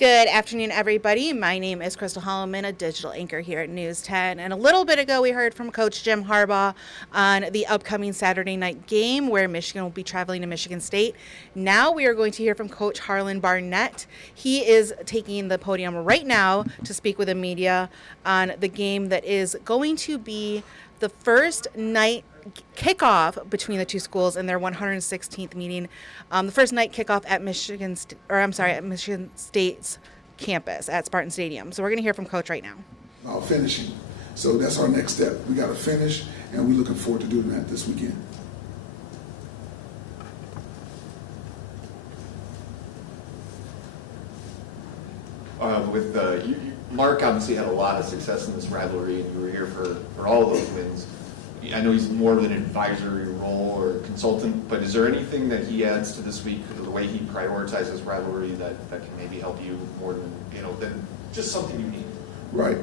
Good afternoon, everybody. My name is Crystal Holloman, a digital anchor here at News 10. And a little bit ago, we heard from Coach Jim Harbaugh on the upcoming Saturday night game where Michigan will be traveling to Michigan State. Now we are going to hear from Coach Harlon Barnett. He is taking the podium right now to speak with the media on the game that is going to be the first night kickoff between the two schools in their 116th meeting. The first night kickoff at Michigan State's campus at Spartan Stadium. So we're going to hear from Coach right now. Finishing. So that's our next step. We got to finish, and we're looking forward to doing that this weekend. Mark obviously had a lot of success in this rivalry, and you were here for all of those wins. I know he's more of an advisory role or consultant, but is there anything that he adds to this week, or the way he prioritizes rivalry that can maybe help you more than just something unique? Right.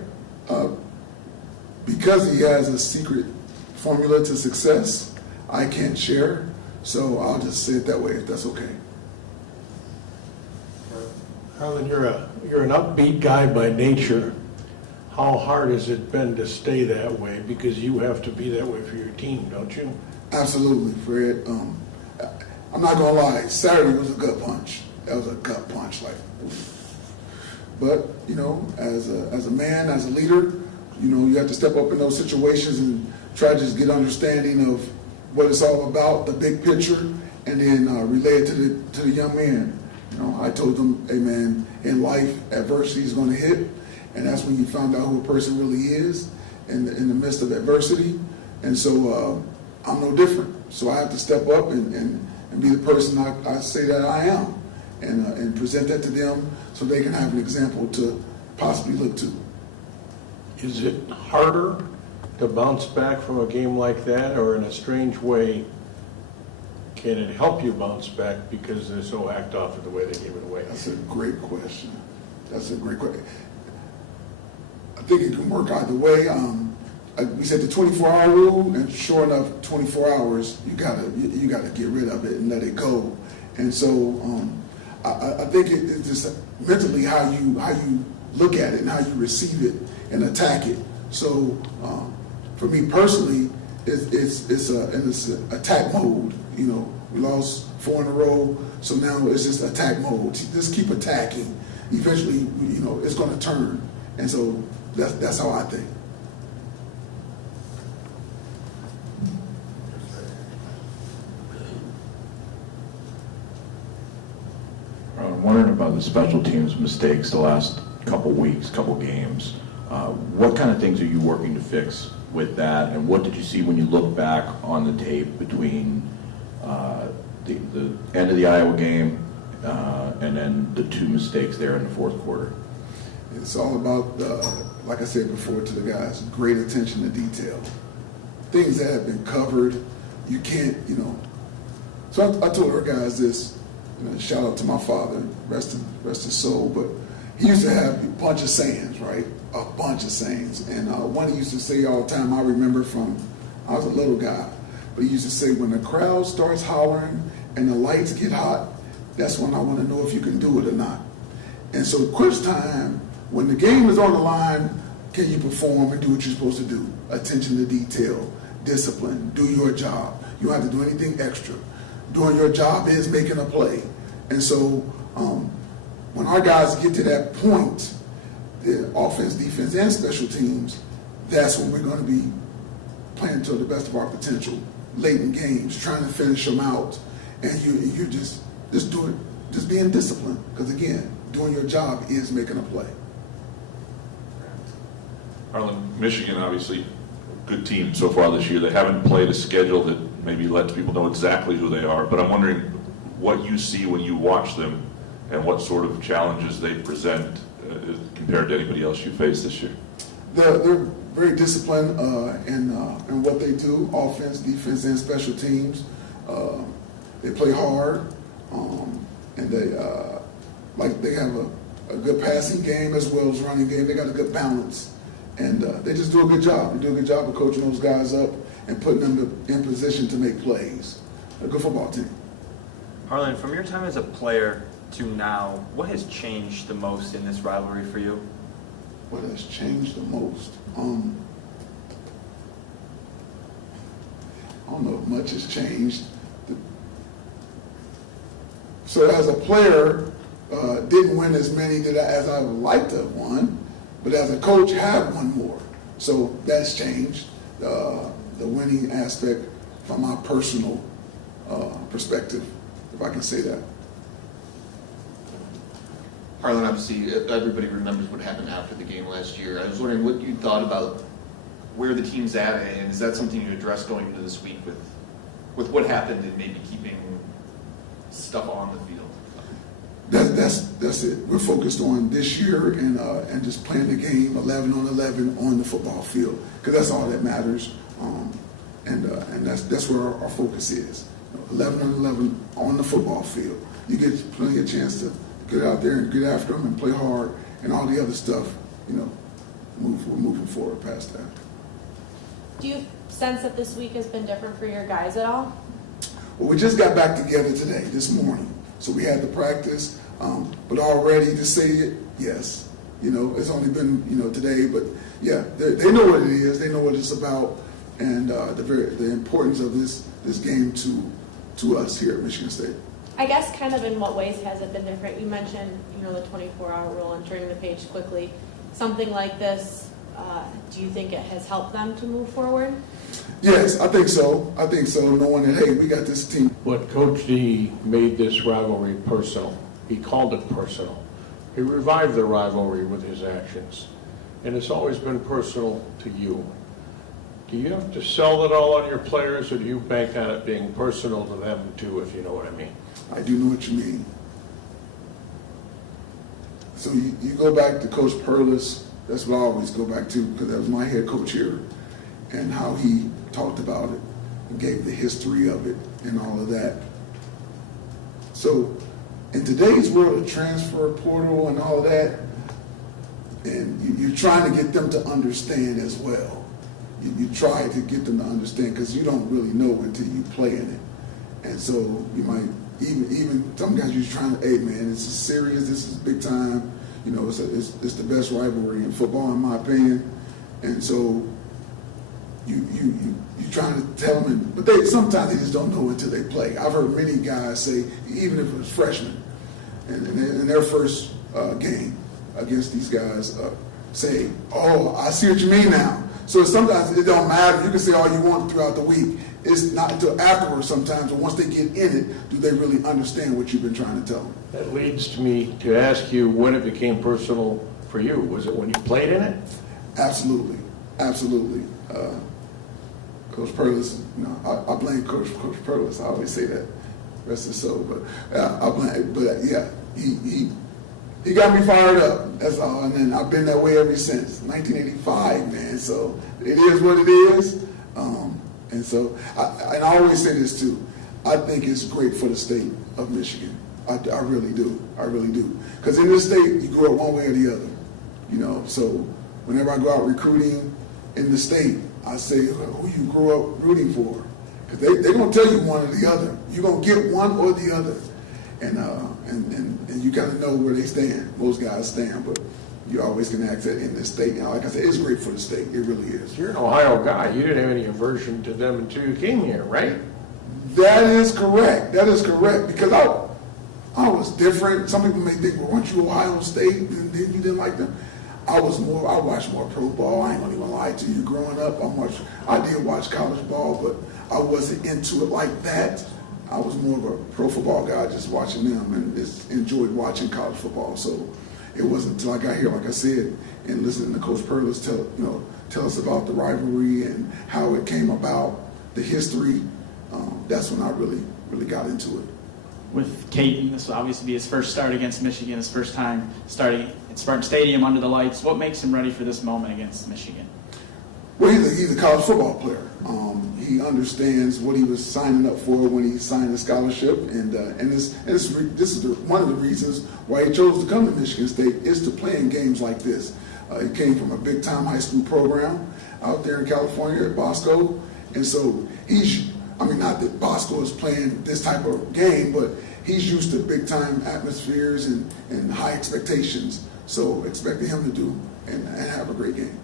Because he has a secret formula to success, I can't share, so I'll just say it that way if that's okay. Harlon, you're an upbeat guy by nature. How hard has it been to stay that way? Because you have to be that way for your team, don't you? Absolutely, Fred. I'm not gonna lie. Saturday was a gut punch. That was a gut punch, like. But as a man, as a leader, you have to step up in those situations and try to just get understanding of what it's all about, the big picture, and then relay it to the young man. I told them, hey man, in life, adversity is going to hit, and that's when you find out who a person really is in the midst of adversity. And so I'm no different. So I have to step up and be the person I say that I am, and present that to them so they can have an example to possibly look to. Is it harder to bounce back from a game like that, or in a strange way, can it help you bounce back because they're so act off at the way they gave it away? That's a great question. I think it can work either way. We said the 24-hour rule, and sure enough, 24 hours, you gotta get rid of it and let it go. And so I think it's just mentally how you look at it and how you receive it and attack it. So for me personally, it's an attack mode. We lost 4 in a row, so now it's just attack mode. Just keep attacking. Eventually, it's going to turn, and so that's how I think. I'm wondering about the special teams mistakes the last couple weeks, couple games. What kind of things are you working to fix with that, and what did you see when you look back on the tape between the end of the Iowa game and then the 2 mistakes there in the fourth quarter? It's all about, like I said before to the guys, great attention to detail. Things that have been covered, you can't, So I told our guys this, shout out to my father, rest his soul, but he used to have a bunch of sayings, right? A bunch of sayings. And one he used to say all the time, I remember from, I was a little guy, but he used to say, when the crowd starts hollering and the lights get hot, that's when I want to know if you can do it or not. And so crunch time, when the game is on the line, can you perform and do what you're supposed to do? Attention to detail, discipline, do your job. You don't have to do anything extra. Doing your job is making a play. And so when our guys get to that point, the offense, defense, and special teams, that's when we're going to be playing to the best of our potential. Late in games, trying to finish them out, and you just do it, just being disciplined. Because again, doing your job is making a play. Harlon, Michigan, obviously, good team so far this year. They haven't played a schedule that maybe lets people know exactly who they are. But I'm wondering what you see when you watch them and what sort of challenges they present compared to anybody else you face this year. They're very disciplined in what they do, offense, defense, and special teams. They play hard, and they have a good passing game as well as running game. They got a good balance, and they just do a good job. They do a good job of coaching those guys up and putting them in position to make plays. A good football team. Harlon, from your time as a player, to now, what has changed the most in this rivalry for you? What has changed the most? I don't know if much has changed. So as a player, didn't win as many as I would like to have won, but as a coach, have won more. So that's changed. The winning aspect from my personal perspective, if I can say that. Harlon, obviously, everybody remembers what happened after the game last year. I was wondering what you thought about where the team's at, and is that something you addressed going into this week with what happened and maybe keeping stuff on the field? That's it. We're focused on this year and just playing the game 11 on 11 on the football field, because that's all that matters. And that's where our focus is. 11 on 11 on the football field. You get plenty of chance to get out there and get after them and play hard, and all the other stuff, we're moving forward past that. Do you sense that this week has been different for your guys at all? Well, we just got back together today, this morning. So we had the practice, but already to say it, yes. It's only been, today, but yeah, they know what it is. They know what it's about, and the importance of this game to us here at Michigan State. I guess kind of in what ways has it been different? You mentioned, the 24-hour rule and turning the page quickly. Something like this, do you think it has helped them to move forward? Yes, I think so. Knowing that, hey, we got this team. But Coach D made this rivalry personal. He called it personal. He revived the rivalry with his actions. And it's always been personal to you. Do you have to sell it all on your players, or do you bank on it being personal to them too, if you know what I mean? I do know what you mean. So you go back to Coach Perlis. That's what I always go back to, because that was my head coach here, and how he talked about it and gave the history of it and all of that. So in today's world of transfer portal and all of that, and you're trying to get them to understand as well. You try to get them to understand, because you don't really know until you play in it. And so you might, even some guys, you're trying to, hey man, this is serious, this is big time. It's the best rivalry in football, in my opinion. And so you trying to tell them, but sometimes they just don't know until they play. I've heard many guys say, even if it was freshmen, in their first game against these guys, say, "Oh, I see what you mean now." So sometimes it don't matter. You can say all you want throughout the week. It's not until afterwards sometimes, or once they get in it, do they really understand what you've been trying to tell them. That leads to me to ask you when it became personal for you. Was it when you played in it? Absolutely. Coach Perlis, I blame Coach Perlis. I always say that. Rest his soul. But I blame. But yeah, he got me fired up. That's all. And then I've been that way ever since 1985, man. So it is what it is. And so, I always say this too. I think it's great for the state of Michigan. I really do. Because in this state, you grow up one way or the other. So whenever I go out recruiting in the state, I say who you grew up rooting for. Because they're going to tell you one or the other. You're going to get one or the other. And you got to know where they stand. Most guys stand, but you always can act that in this state. Like I said, it's great for the state. It really is. You're an Ohio guy. You didn't have any aversion to them until you came here, right? That is correct. Because I was different. Some people may think, well, weren't you Ohio State and then you didn't like them? I watched more pro ball. I ain't gonna even lie to you. Growing up, I did watch college ball, but I wasn't into it like that. I was more of a pro football guy, just watching them, and just enjoyed watching college football. So it wasn't until I got here, like I said, and listening to Coach Perlis tell us about the rivalry and how it came about, the history. That's when I really got into it. With Caden, this will obviously be his first start against Michigan, his first time starting at Spartan Stadium under the lights. What makes him ready for this moment against Michigan? Well, he's a college football player. He understands what he was signing up for when he signed the scholarship, and this is one of the reasons why he chose to come to Michigan State, is to play in games like this. He came from a big-time high school program out there in California at Bosco, and so he's I mean, not that Bosco is playing this type of game, but he's used to big time atmospheres and high expectations. So expecting him to do and have a great game.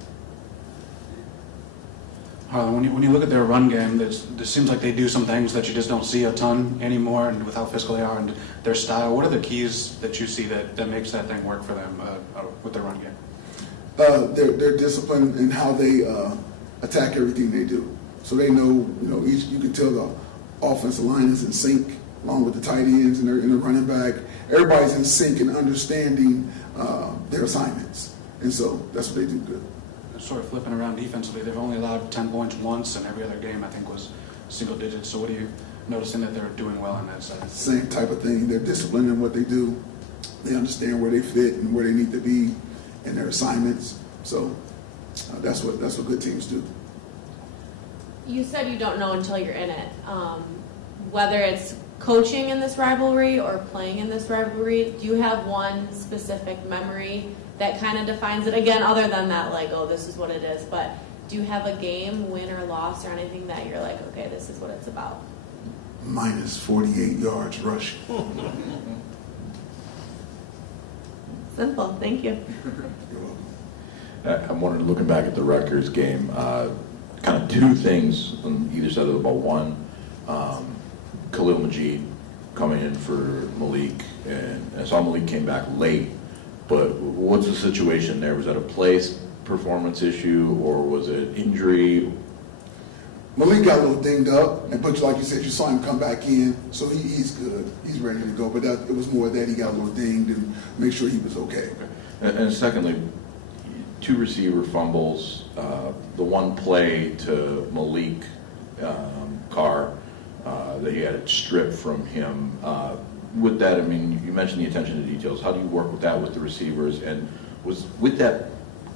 Harlon, when you look at their run game, there seems like they do some things that you just don't see a ton anymore, and with how physical they are and their style. What are the keys that you see that makes that thing work for them with their run game? Their discipline in how they attack everything they do. So they know, you can tell the offensive line is in sync, along with the tight ends and the running back. Everybody's in sync and understanding their assignments, and so that's what they do good. Sort of flipping around defensively, they've only allowed 10 points once, and every other game I think was single digits. So what are you noticing that they're doing well on that side? Same type of thing. They're disciplined in what they do. They understand where they fit and where they need to be in their assignments. So that's what good teams do. You said you don't know until you're in it. Whether it's coaching in this rivalry or playing in this rivalry, do you have one specific memory that kind of defines it? Again, other than that, like, oh, this is what it is. But do you have a game, win or loss, or anything that you're like, okay, this is what it's about? Minus 48 yards rushing. Simple. Thank you. You're welcome. I'm wondering, looking back at the Rutgers game, kind of two things on either side of the ball. One, Khalil Majid coming in for Malik, and I saw Malik came back late, but what's the situation there? Was that a place performance issue, or was it injury? Malik got a little dinged up, but like you said, you saw him come back in, so he's good. He's ready to go, but it was more that he got a little dinged and make sure he was okay. And secondly, two receiver fumbles, the one play to Malik Carr that he had it stripped from him. With that, I mean, you mentioned the attention to details. How do you work with that with the receivers? And was with that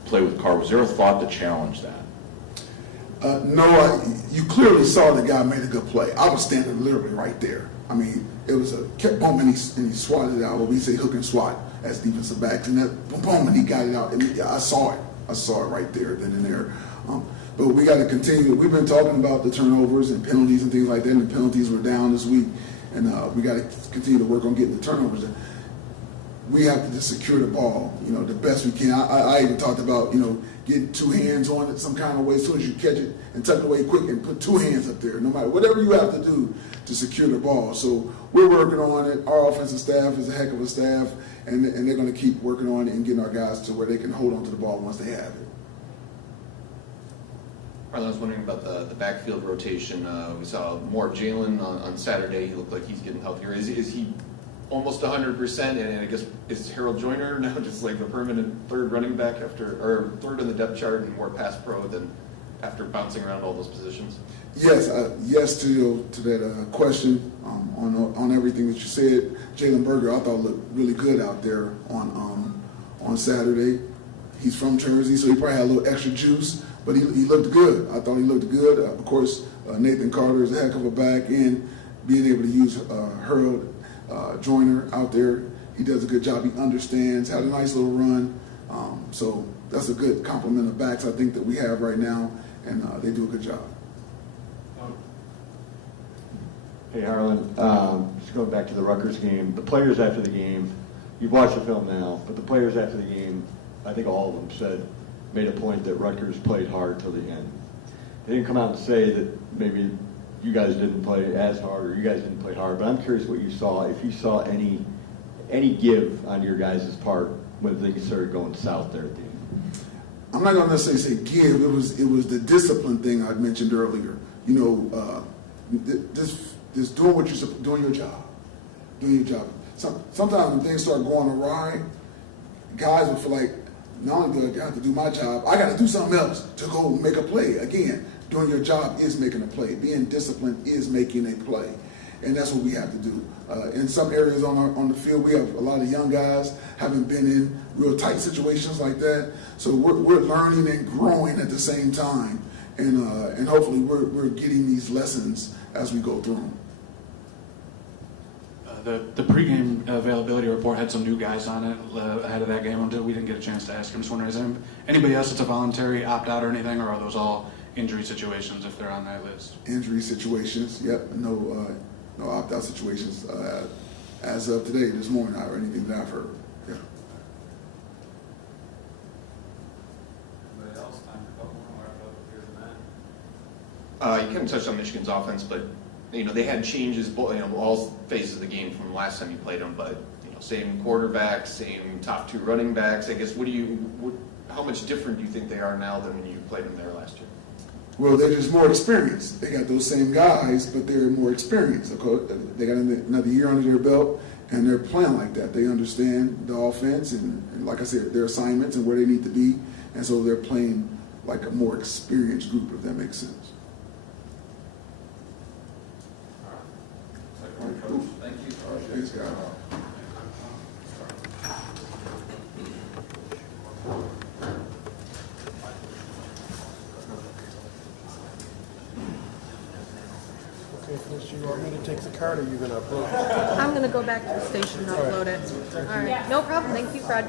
play with Carr, was there a thought to challenge that? No, you clearly saw the guy made a good play. I was standing literally right there. I mean, it was kept boom, and he swatted it out. What we say hook and swat as defensive backs, and that boom, and he got it out. And I saw it. I saw it right there, then and there. But we got to continue. We've been talking about the turnovers and penalties and things like that, and the penalties were down this week. And we got to continue to work on getting the turnovers. We have to just secure the ball, the best we can. I even talked about, getting two hands on it some kind of way. As soon as you catch it and tuck it away quick and put two hands up there, no matter whatever you have to do to secure the ball. So we're working on it. Our offensive staff is a heck of a staff, and they're going to keep working on it and getting our guys to where they can hold on to the ball once they have it. Harlon, I was wondering about the backfield rotation. We saw more of Jalen on Saturday. He looked like he's getting healthier. Is he almost 100%? And I guess is Harold Joyner now just like the permanent third running back or third on the depth chart and more pass pro than after bouncing around all those positions? Yes, yes to that question on everything that you said. Jalen Berger, I thought looked really good out there on Saturday. He's from Jersey, so he probably had a little extra juice. But he looked good. I thought he looked good. Of course, Nathan Carter is a heck of a back, and being able to use Harold Joyner out there, he does a good job. He understands, had a nice little run. So that's a good complement of backs I think that we have right now, and they do a good job. Hey, Harlon, just going back to the Rutgers game, the players after the game, you've watched the film now, but the players after the game, I think all of them made a point that Rutgers played hard till the end. They didn't come out and say that maybe you guys didn't play as hard or you guys didn't play hard, but I'm curious what you saw, if you saw any give on your guys' part when things started going south there at the end. I'm not going to necessarily say give. It was the discipline thing I mentioned earlier. Just doing your job. Doing your job. Sometimes when things start going awry, guys will feel like, not only do I have to do my job, I got to do something else to go make a play. Again, doing your job is making a play. Being disciplined is making a play. And that's what we have to do. In some areas on the field, we have a lot of young guys, haven't been in real tight situations like that. So we're learning and growing at the same time. And hopefully we're getting these lessons as we go through them. The pregame availability report had some new guys on it ahead of that game. We didn't get a chance to ask. I'm just wondering, is anybody else that's a voluntary opt-out or anything, or are those all injury situations if they're on that list? Injury situations, yep, no opt-out situations as of today, this morning, or anything that I've heard. Yeah. Anybody else? Time for a couple more. Wrap up here tonight. You kind of touched on Michigan's offense, but they had changes, all phases of the game from last time you played them. But same quarterback, same top 2 running backs. I guess how much different do you think they are now than when you played them there last year? Well, they're just more experienced. They got those same guys, but they're more experienced. Okay? They got another year under their belt, and they're playing like that. They understand the offense and like I said, their assignments and where they need to be, and so they're playing like a more experienced group, if that makes sense. All right, Coach. Thank you. All right, thanks, guys. Okay, Chris, you want me to take the card, or are you going to upload? I'm gonna go back to the station and upload it. All right, no problem. Thank you, Fred.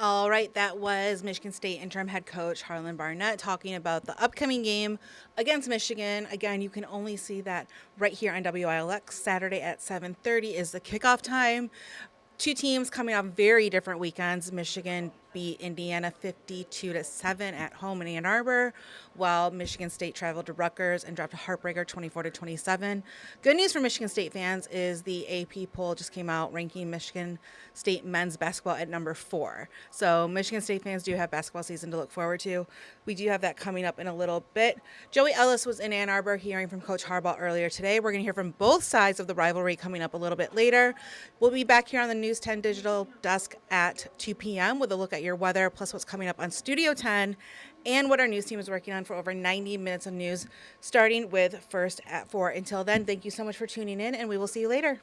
All right, that was Michigan State interim head coach Harlon Barnett talking about the upcoming game against Michigan. Again, you can only see that right here on WILX. Saturday at 7:30 is the kickoff time. 2 teams coming off very different weekends. Michigan beat Indiana 52-7 at home in Ann Arbor, while Michigan State traveled to Rutgers and dropped a heartbreaker 24-27. Good news for Michigan State fans is the AP poll just came out ranking Michigan State men's basketball at number 4. So Michigan State fans do have basketball season to look forward to. We do have that coming up in a little bit. Joey Ellis was in Ann Arbor hearing from Coach Harbaugh earlier today. We're going to hear from both sides of the rivalry coming up a little bit later. We'll be back here on the News 10 Digital desk at 2 p.m. with a look at your weather, plus what's coming up on Studio 10 and what our news team is working on for over 90 minutes of news, starting with First at 4. Until then, thank you so much for tuning in, and we will see you later.